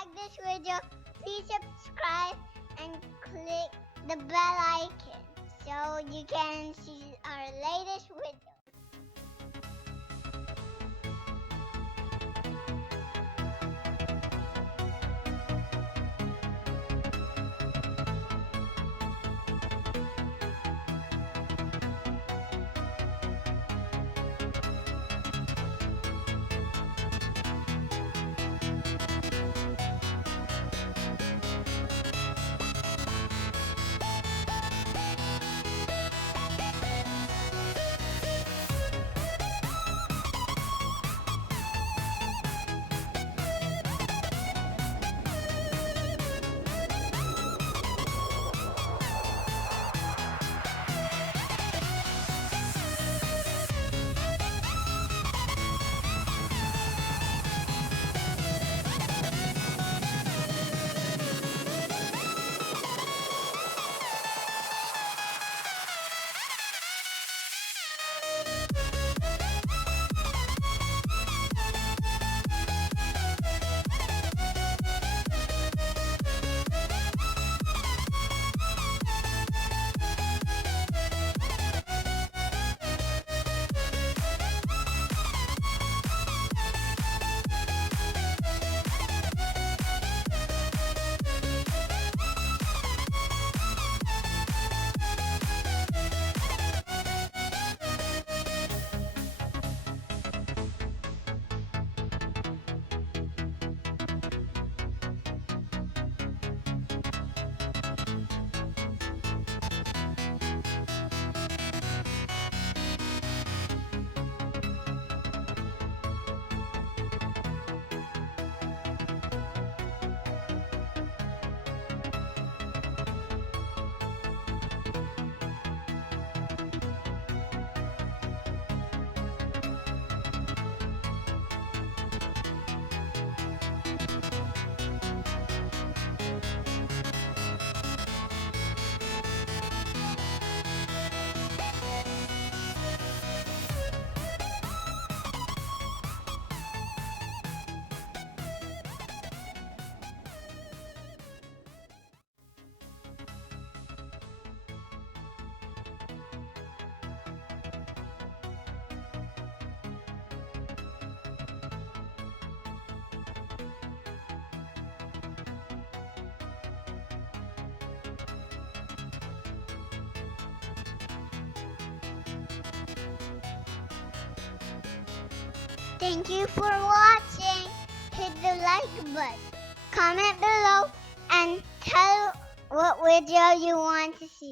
like this video, please subscribe and click the bell icon so you can see our latest video. Thank you for watching. Hit the like button, comment below, and tell what video you want to see.